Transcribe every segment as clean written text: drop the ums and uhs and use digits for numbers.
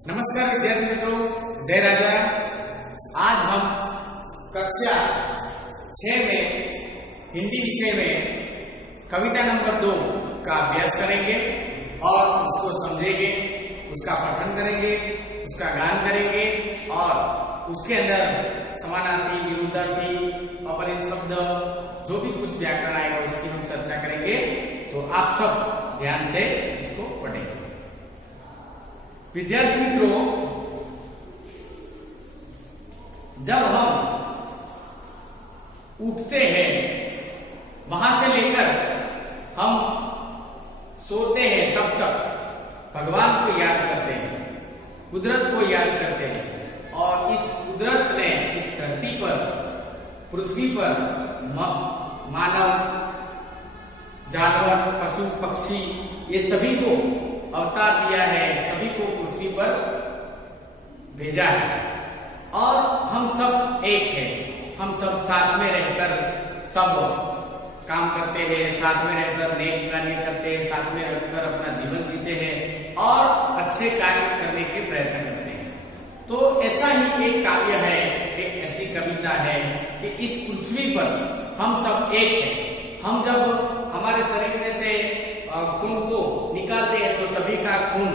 नमस्कार विद्यार्थी मित्रों, जय राजा। आज हम कक्षा 6 में हिंदी विषय में कविता नंबर 2 का अभ्यास करेंगे और उसको समझेंगे, उसका पठन करेंगे, उसका गान करेंगे और उसके अंदर समानार्थी, विरुद्धार्थी, अपरिण शब्द, जो भी कुछ व्याकरण आएगा उसकी हम चर्चा करेंगे। तो आप सब ध्यान से इसको पढ़ेंगे। विद्यार्थी मित्रों, जब हम उठते हैं वहां से लेकर हम सोते हैं तब तक भगवान को याद करते हैं, कुदरत को याद करते हैं। और इस कुदरत ने इस धरती पर, पृथ्वी पर मानव, जानवर, पशु, पक्षी, ये सभी को अवतार दिया है, सभी को पृथ्वी पर भेजा है और हम सब एक हैं। हम सब साथ में रहकर सब काम करते हैं, साथ में रहकर नेक कार्य करते हैं, साथ में रहकर अपना जीवन जीते हैं और अच्छे कार्य करने के प्रयत्न करते हैं। तो ऐसा ही एक काव्य है, एक ऐसी कविता है कि इस पृथ्वी पर हम सब एक हैं। हम जब हमारे शरीर में से खून को निकालते हैं तो सभी का खून,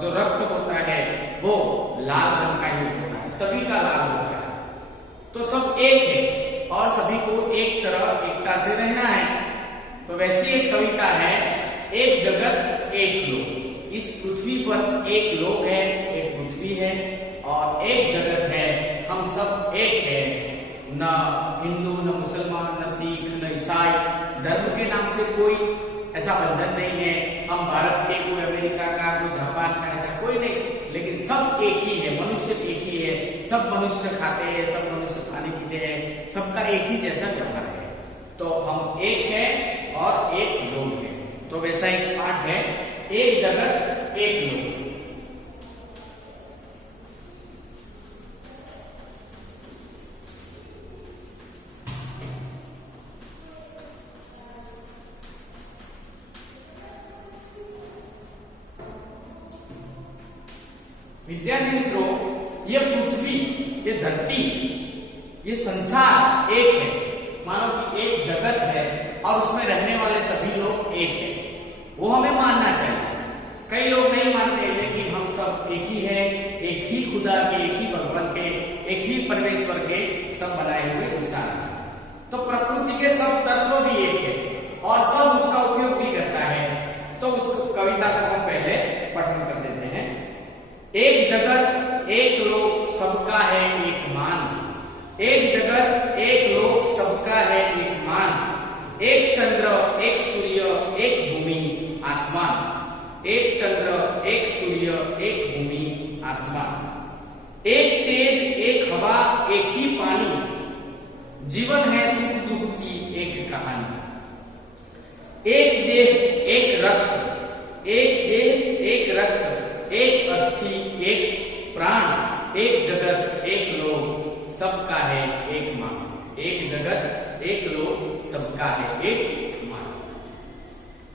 जो रक्त होता है वो लाल रंग का ही होता है, सभी का लाल होता है। तो सब एक है और सभी को एक तरह एकता से रहना है। तो वैसी एक कविता है, एक जगत एक लोक। इस पृथ्वी पर एक लोक है, एक पृथ्वी है और एक जगत है। हम सब एक है, न हिंदू, न मुसलमान, न सिख, न ईसाई। धर्म के नाम से कोई ऐसा बंधन नहीं है। हम भारत के, कोई अमेरिका का, कोई जापान का, ऐसा कोई नहीं, लेकिन सब एक ही है। मनुष्य एक ही है, सब मनुष्य खाते हैं, सब मनुष्य पानी पीते हैं, सबका एक ही जैसा व्यवहार है। तो हम एक है और एक लोग हैं। तो वैसा एक पाठ है, एक जगत एक लोग। विद्यार्थी मित्रों, ये पृथ्वी, ये धरती, ये संसार एक है। मानो कि एक जगत है और उसमें रहने वाले सभी लोग एक हैं। वो हमें मानना चाहिए। कई लोग नहीं मानते, लेकिन हम सब एक ही हैं, एक ही खुदा के, एक ही भगवान के, एक ही परमेश्वर के सब बनाए हुए इंसान हैं। तो प्रकृति के सब तत्व भी एक है और सब उसका उपयोग भी करता है। तो उस कविता को हम पहले पठन कर देते हैं। एक जगत एक लोक, सबका है एक मान। एक जगत एक लोक, सबका है एक मान। एक चंद्र एक सूर्य, एक भूमि आसमान। एक चंद्र एक सूर्य, एक भूमि आसमान। एक तेज एक हवा, एक ही पानी। जीवन है सुख दुख की एक कहानी। एक देह एक रक्त, एक देह एक रक्त, एक अस्थि एक प्राण। एक जगत एक लोक, सबका है एक मान। एक जगत एक लोक, सबका है एक मान।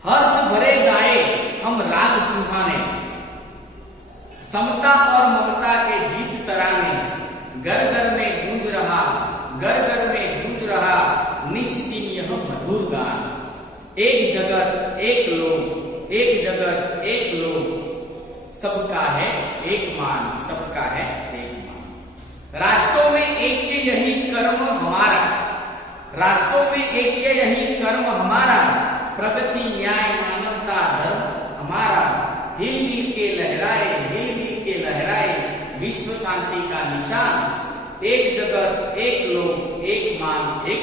हर्ष भरे गाए हम राग सुहाने, समता और ममता के गीत तराने। घर घर में गूंज रहा, घर घर में गूंज रहा, निश्चित यह मधुर गान। एक जगत एक लोक, एक जगत एक लोक, सबका है एक मान, सबका है एक मान। राष्ट्रों में एक के यही कर्म हमारा, राष्ट्रों में एक के यही कर्म हमारा। प्रगति न्याय मानवता धर्म हमारा। हिल मिल के लहराए, हिल मिल के लहराए, विश्व शांति का निशान। एक जगत एक लोक, एक मान, एक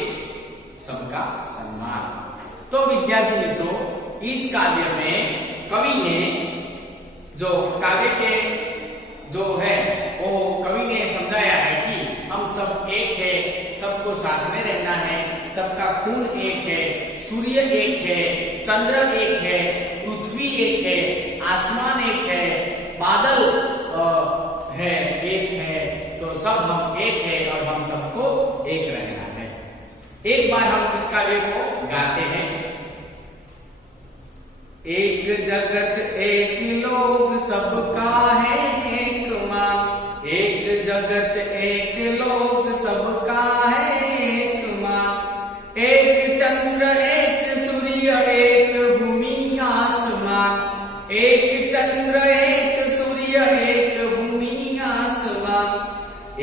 सबका सम्मान। तो विद्यार्थी मित्रों, इस काव्य में कवि ने जो काव्य के जो है वो कवि ने समझाया है कि हम सब एक है, सबको साथ में रहना है, सबका खून एक है, सूर्य एक है, चंद्र एक है, पृथ्वी एक है, आसमान एक है, बादल है, एक है। तो सब हम एक है और हम सबको एक रहना है। एक बार हम इस काव्य को गाते हैं। एक जगत एक लोक सबका है एक चंद्र एक सूर्य एक भूमि आसमां,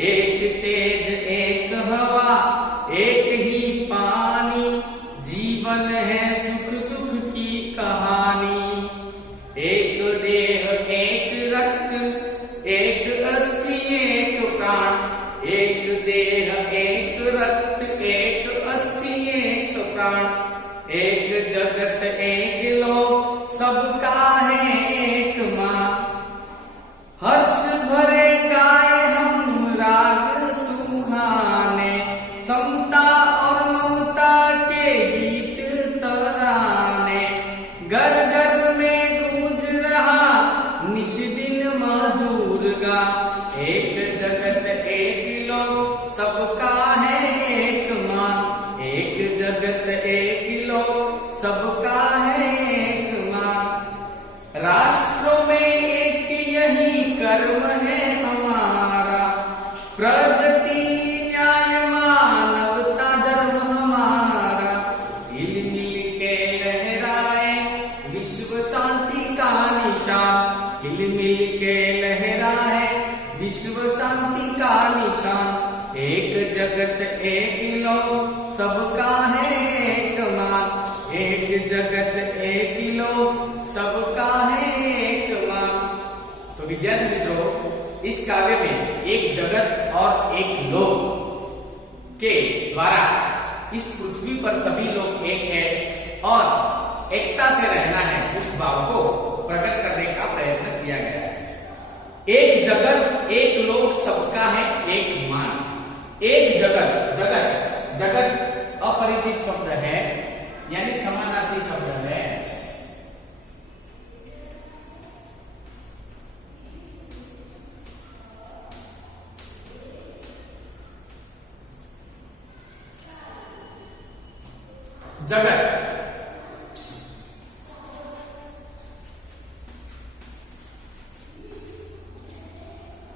एक तेज एक हवा एक ही पानी, जीवन है सुख दुख की कहानी। एक देह एक रक्त एक अस्थि एक प्राण, एक देह एक रक्त एक अस्थि एक प्राण, एक जगत एक लोक सबका है एक मां। हर्ष भरे गाए हम राग सुहाने, समता और ममता के गीत तराने, घर घर में गूंज रहा निश दिन मधुर गा। एक जगत एक लोक सबका है एक मां, एक जगत एक लोक सबका है एक मां। राष्ट्रों में एक यही कर्म है हमारा, प्रगति न्याय मानवता धर्म हमारा। हिल मिल के लहराए विश्व शांति का निशान, हिल मिल के लहराए विश्व शांति का निशान। एक जगत एक लोक सबका है एक मां, एक जगत एक लोक सबका है एक मां। तो विद्यार्थी मित्रों, इस काव्य में एक जगत और एक लोक के द्वारा इस पृथ्वी पर सभी लोग एक है और एकता से रहना है, उस भाव को प्रकट करने का प्रयत्न किया गया है। एक जगत एक लोक सबका है एक मान। एक जगत, जगत जगत अपरिचित शब्द है, यानी समानार्थी शब्द है। जगत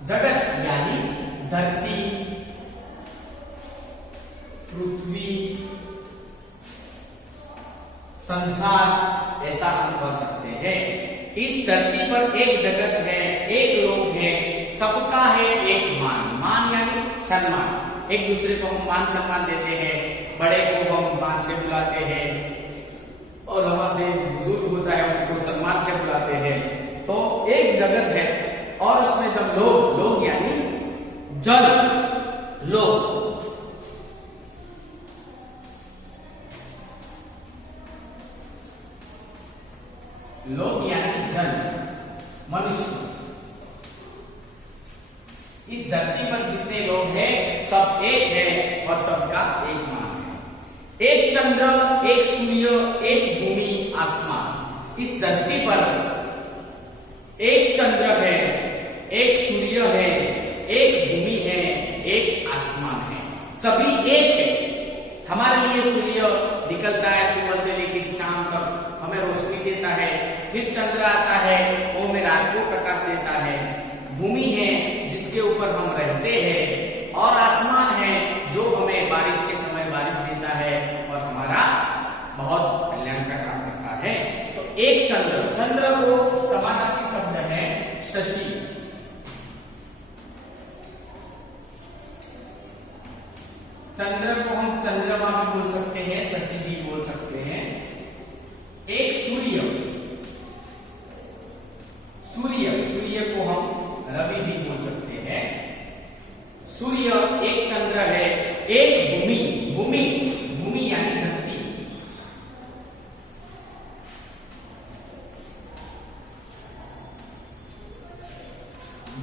जगत यानी धरती, पृथ्वी, संसार, ऐसा हम कह सकते हैं। इस धरती पर एक जगत है, एक लोक है, सबका है एक मान। मान यानी सम्मान, एक दूसरे को हम मान सम्मान देते हैं, बड़े को हम मान से बुलाते हैं और हमसे बुजुर्ग होता है उनको सम्मान से बुलाते हैं। तो एक जगत है और उसमें सब लोग, लोग यानी जल, लोग, लोग यानी जन, मनुष्य। इस धरती पर जितने लोग हैं सब एक है और सबका एक मान है। एक चंद्र एक सूर्य एक भूमि आसमान। इस धरती पर एक चंद्र है, एक सूर्य है, एक भूमि है, एक आसमान है, सभी एक है। हमारे लिए सूर्य निकलता है सुबह से लेकर शाम तक, हमें रोशनी देता है। फिर चंद्र आता है, वो हमें रात को प्रकाश देता है। भूमि है जिसके ऊपर हम रहते हैं और आसमान है जो हमें बारिश के समय बारिश देता है और हमारा बहुत कल्याण का काम करता है। तो एक चंद्र, चंद्र को समानार्थी शब्द है शशि। चंद्र को हम चंद्रमा भी बोल सकते हैं, शशि भी बोल सकते हैं। एक सूर्य, सूर्य, सूर्य को हम रवि भी बोल सकते हैं। सूर्य, एक चंद्र है, एक भूमि, भूमि, भूमि यानी धरती।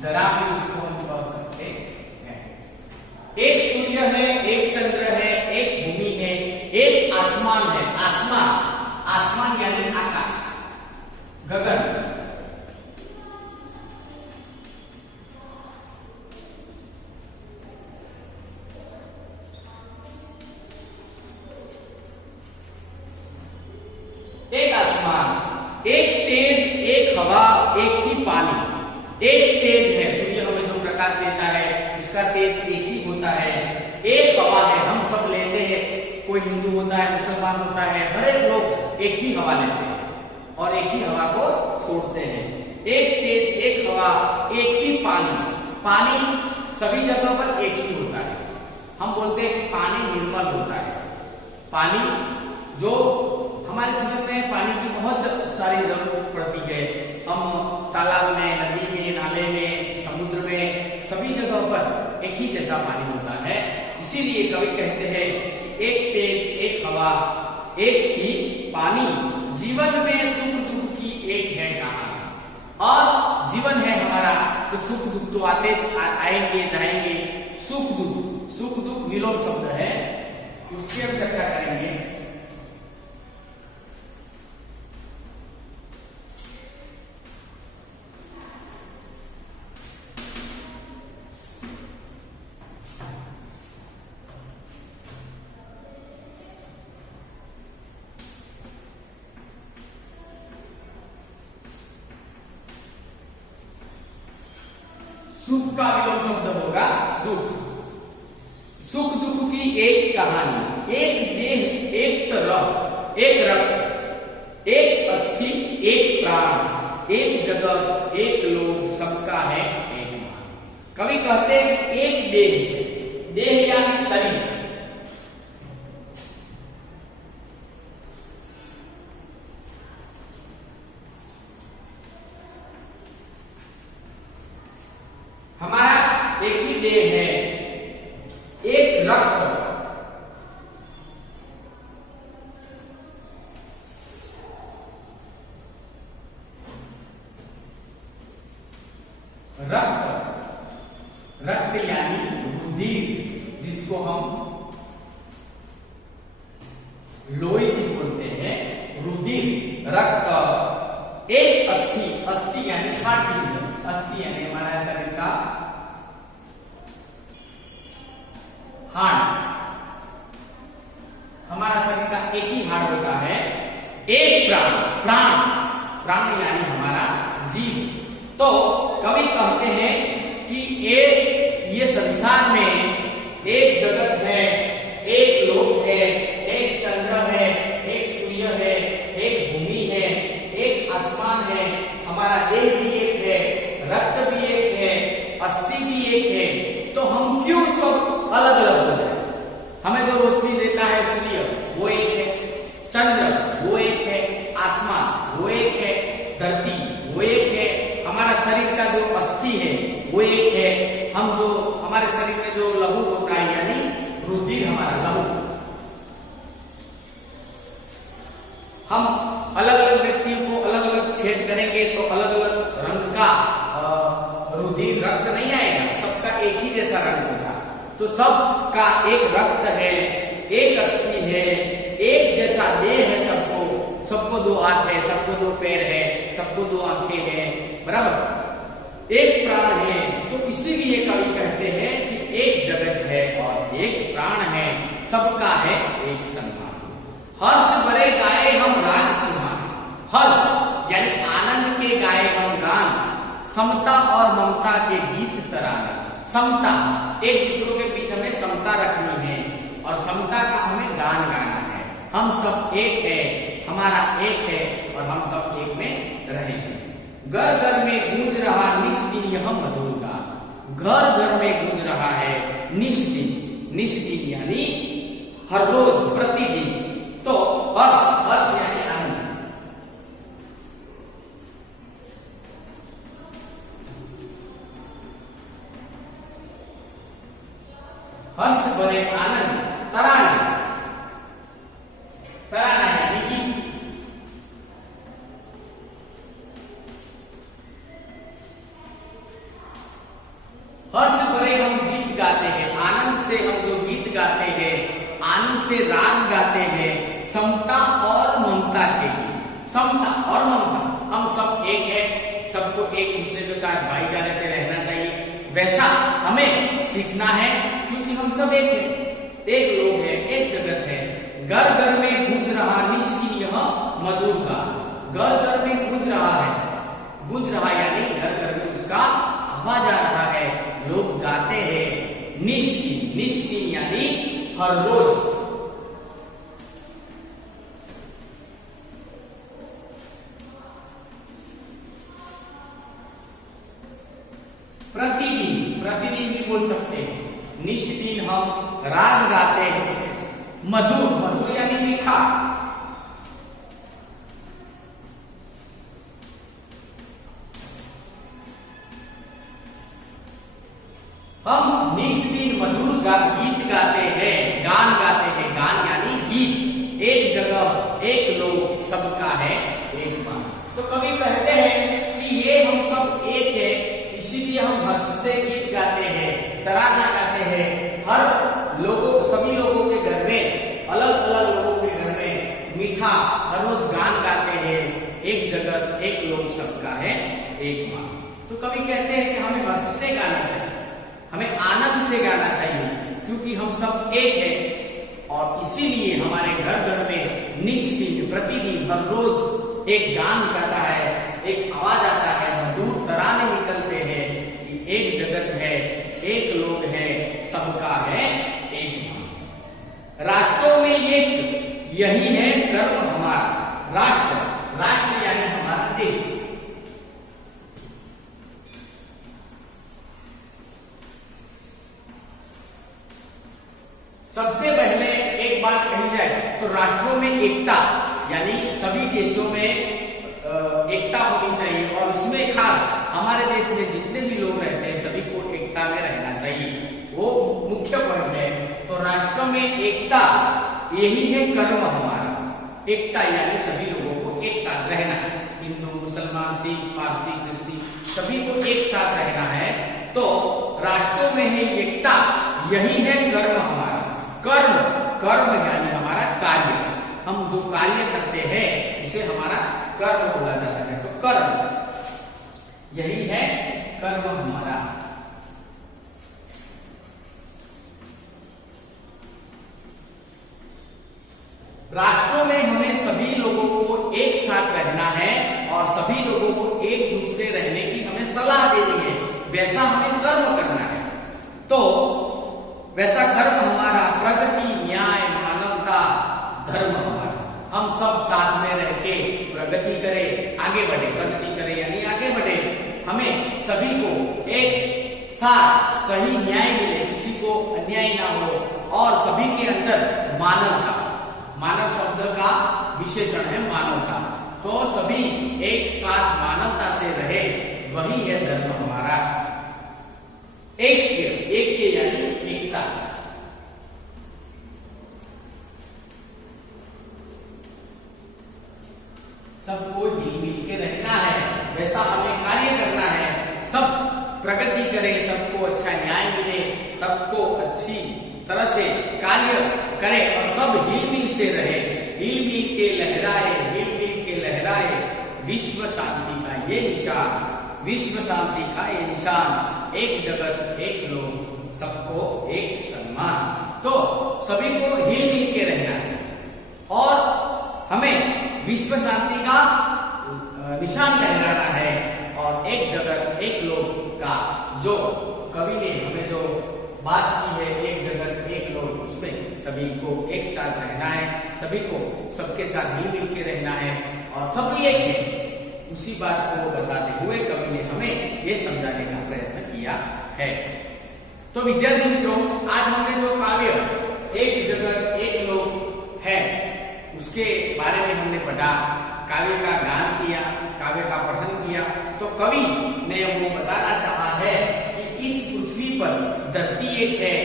धरा भी उसको हम कह सकते हैं। एक सूर्य है, एक चंद्र है, एक भूमि है, एक आसमान है। आसमान, आसमान यानी आकाश, गगन। एक आसमान, एक तेज, एक हवा, एक ही पानी। एक तेज है, सूर्य हमें जो प्रकाश देता है उसका तेज एक ही होता है। एक हवा है, हम सब लेते हैं, कोई हिंदू होता है, मुसलमान होता है, हर एक लोग एक ही हवा लेते हैं और एक ही हवा को छोड़ते हैं। एक तेज, एक हवा, एक ही पानी। पानी सभी जगहों पर एक ही होता है। हम बोलते हैं पानी निर्मल होता है। पानी जो हमारे जीवन में पानी की बहुत सारी जरूरत पड़ती है। हम तालाब में, नदी में, नाले में, समुद्र में, सभी जगहों पर एक ही जैसा पानी होता है। इसीलिए कवि कहते हैं कि एक तेज, एक हवा, एक ही पानी, जीवन में सुख दुख की एक है कहानी। और जीवन है हमारा तो सुख दुख तो आएंगे जाएंगे। सुख दुख विलोम शब्द है, उसकी हम चर्चा करेंगे। सुख का विलोम शब्द होगा दुख। सुख दुख की एक कहानी, एक देह, एक तरह, एक रक्त, एक अस्थि, एक प्राण, एक जगत, एक लोक, सबका है एक मान। कवि कहते हैं कि एक देह, देह यानी शरीर, हमारा एक ही देह है। एक रक्त, रक्त यानी रुधिर, जिसको हम लोही भी बोलते हैं, रुधिर, रक्त। एक अस्थि, अस्थि यानी हार्ट, अस्थि यानी हमारा शरीर का हार्ट, हमारा शरीर का एक ही हार्ट होता है। एक प्राण, प्राण यानी हमारा जीव। तो कवि कहते हैं कि ये संसार में एक जगत है, एक लोक है, एक चंद्र है, एक सूर्य है, एक भूमि है, एक आसमान है, हमारा देह भी एक है, रक्त भी एक है, अस्थि भी एक है। तो हम क्यों सब अलग अलग हो जाए? हमें जो रोशनी देता है सूर्य वो एक है, चंद्र वो एक है, आसमान वो एक है, धरती वो एक है, हमारा शरीर का जो अस्थि है वो एक है। हम जो हमारे शरीर में जो लहू होता है यानी रुधिर, हमारा लहू, हम अलग अलग व्यक्तियों को अलग अलग छेद करेंगे तो अलग अलग रंग का रुधिर, रक्त नहीं आएगा, सबका एक ही जैसा रंग होगा। तो सबका एक रक्त है, एक अस्थि है, एक जैसा देह है सबको दो हाथ है, सबको दो पैर है, सबको दो आंखें हैं, बराबर, एक प्राण है। तो इसीलिए कवि कहते हैं कि एक जगत है और एक प्राण है, सबका है एक सम्मान। हर्ष भरे गाए हम राग सुहान, हर्ष यानी आनंद के गाए हम गान, समता और ममता के गीत तराना। समता, एक दूसरों के बीच हमें समता रखनी है और समता का हमें गान गाना है। हम सब एक है, हमारा एक है और हम सब एक में रहेंगे। घर घर में गूंज रहा निष्दिन यह मधुर गान, घर घर में गूंज रहा है निष्दिन, निष्दिन यानी हर रोज, प्रतिदिन। तो हर्ष, हर्ष यानी आनंद, हर्ष भरे आनंद, तराना, तराना यानी गीत। हर्ष भरे हम गीत गाते हैं, आनंद से हम जो गीत गाते हैं, आनंद से राग गाते हैं, समता और ममता के गीत। समता और ममता, हम सब एक है, सबको एक दूसरे के साथ भाईचारे से रहना चाहिए, वैसा हमें सीखना है, क्योंकि हम सब एक है, एक लोग है, एक जगत है। घर घर में गूंज रहा निष्दिन यह मधुर गान, घर घर में गूंज रहा है, गूंज रहा यानी घर घर में उसका आवाज आ रहा है, लोग गाते हैं। निष्दिन, निष्दिन यानी हर रोज। प्रतिदिन, प्रतिदिन भी बोल सकते हैं। निष्दिन हम राग गाते हैं। मधुर, मधुर यानी मीठा। हम निष्दिन मधुर गीत गाते हैं, गान गाते हैं। गान यानी गीत। एक जगह एक लोग सबका है एक मान। तो कवि कहते हैं कि ये हम सब एक है, इसीलिए हम हर्ष से गीत गाते हैं, तराना गाते हैं। हर लोगों, सभी लोगों के घर में, अलग अलग लोगों के घर में मीठा हर रोज गान गाते हैं। एक जगह एक लोग सबका है एक मान। तो कवि कहते हैं कि हमें हर्ष से गाना चाहिए, हमें आनंद से गाना चाहिए, क्योंकि हम सब एक हैं। और इसीलिए हमारे घर घर में निष्दिन, प्रतिदिन, हर रोज एक गान गाता है, एक आवाज आता है, मधुर तराने निकलते हैं कि एक जगत है, एक लोग है, सबका है एक मान। राष्ट्रों में एक यही है कर्म हमारा। राष्ट्र, राष्ट्र यानी हमारा देश। सबसे पहले एक बात कही जाए तो राष्ट्रों में एकता, यानी सभी देशों में एकता होनी चाहिए। और इसमें खास हमारे देश में जितने भी लोग रहते हैं सभी को एकता में रहना चाहिए, वो मुख्य पॉइंट है। तो राष्ट्र में एकता यही है कर्म हमारा। एकता यानी सभी लोगों को एक साथ रहना, हिंदू, मुसलमान, सिख, पारसी, क्रिश्ती, सभी को एक साथ रहना है। तो राष्ट्रों में है एकता, यही है कर्म हमारा। कर्म, कर्म यानी हमारा कार्य। हम जो कार्य करते हैं उसे हमारा कर्म बोला जाता है। तो कर्म यही है कर्म हमारा। राष्ट्रों में हमें सभी लोगों को एक साथ रहना है और सभी लोगों को एकजुट से रहने की हमें सलाह देनी है। वैसा हमें कर्म करना है। तो वैसा कर्म हमारा प्रगति, न्याय, मानवता, धर्म हमारा। हम सब साथ में रह के प्रगति करें, आगे बढ़े। प्रगति करें यानी आगे बढ़े। हमें सभी को एक साथ सही न्याय मिले, किसी को अन्याय ना हो। और सभी के अंदर मानवता, मानव शब्द का विशेषण है मानवता। तो सभी एक साथ मानवता से रहे, वही है धर्म हमारा। ऐक्य, ऐक्य यानी एकता। सबको मिल के रहना है, वैसा हमें कार्य करना है। सब प्रगति करें, सबको अच्छा न्याय मिले, सबको अच्छी तरह से कार्य करें और सब हिलमिल से रहे। हिलमिल के लहराए, हिलमिल के लहराए, विश्व शांति का ये निशान, विश्व शांति का ये निशान। एक जगत एक लोग, सबको एक सम्मान। तो सभी को हिलमिल के रहना है और हमें विश्व शांति का निशान लहराना है। और एक जगत एक लोग का जो कवि ने हमें जो बात की है, एक जगत एक लोग, उसमें सभी को एक साथ रहना है, सभी को सबके साथ मिल के रहना है और सब एक है। उसी बात को बताते हुए कवि ने हमें ये समझाने का प्रयत्न किया है। तो विद्यार्थी मित्रों, आज हमने जो काव्य एक जगत एक लोग है उसके बारे में हमने पढ़ा, काव्य का गान किया, काव्य का पठन किया। तो कवि ने हमको बताना चाहा है कि इस पृथ्वी पर धरती एक है,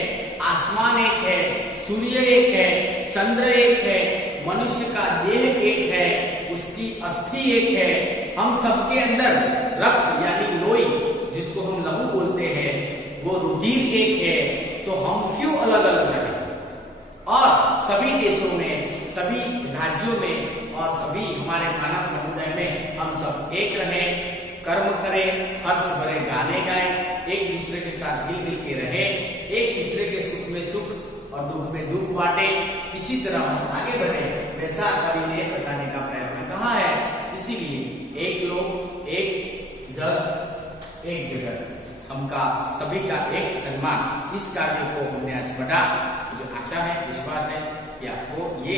आसमान एक है, सूर्य एक है, चंद्र एक है, मनुष्य का देह एक है, उसकी अस्थि एक है। हम सबके अंदर रक्त यानी लोई, जिसको हम लहू बोलते हैं, वो रुधिर एक है। तो हम क्यों अलग अलग हैं? और सभी देशों में, सभी राज्यों में और सभी हमारे मानव समुदाय में हम सब एक रहें, कर्म करें, हर्ष भरे गाने गाएं, एक दूसरे के साथ मिल मिल के रहें, एक दूसरे के सुख में सुख और दुख में दुख बांटे। इसी तरह हम आगे बढ़े, वैसा कवि ने बताने का प्रयत्न कहा है। इसीलिए एक लोग, एक जग, एक जगत, हमका सभी का एक सम्मान। इस कार्य को हमने आज पढ़ा। मुझे आशा है, विश्वास है कि आपको ये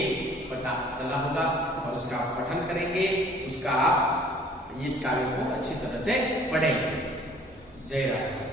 पता चला होगा और उसका पठन करेंगे, उसका आप इस कार्य को अच्छी तरह से पढ़ेंगे। जय राम।